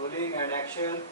Rolling and action.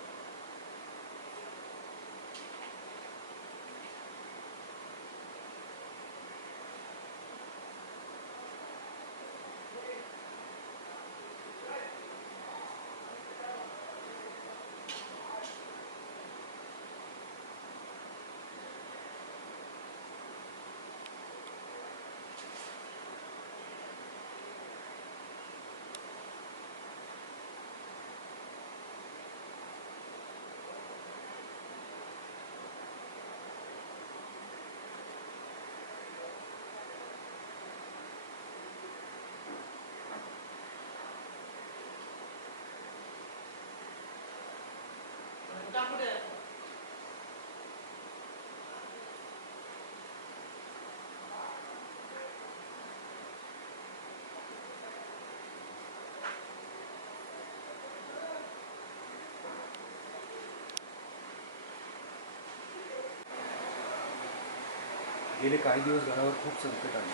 गेले काही दिवस घरावर खूप संकट आले.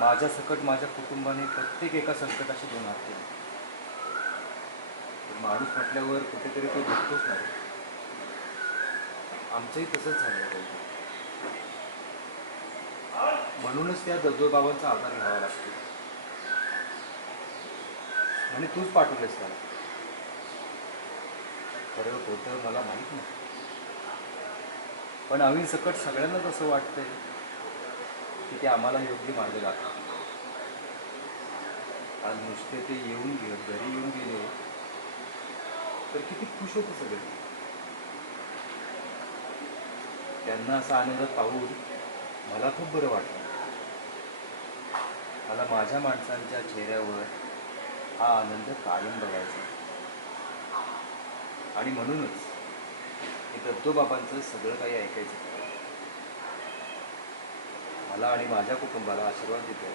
माझ्या सकट माझ्या कुटुंबाने प्रत्येक एका संकटाशी दोन हात केले. माणूस म्हटल्यावर कुठेतरी तो दुखतोच नाही. आमचंही तसंच झालं. म्हणूनच त्या दत्तोबाबांचा आधार घ्यावा लागतो. म्हणजे तूच पाठवलेस त्याला. खरं होतं मला माहीत नाही, पण अविन सकट सगळ्यांनाच असं वाटतंय की ते आम्हाला योग्य मार्ग दाखवतात. आज नुसते ते येऊन घरी येऊन गेले तर किती खुश होते सगळे. त्यांना असा आनंदात पाहून मला खूप बरं वाटलं. मला माझ्या माणसांच्या चेहऱ्यावर हा आनंद कायम बघायचा. आणि म्हणूनच मी दत्तोबाबांचं सगळं काही ऐकायचं. मला आणि माझ्या कुटुंबाला आशीर्वाद देतो.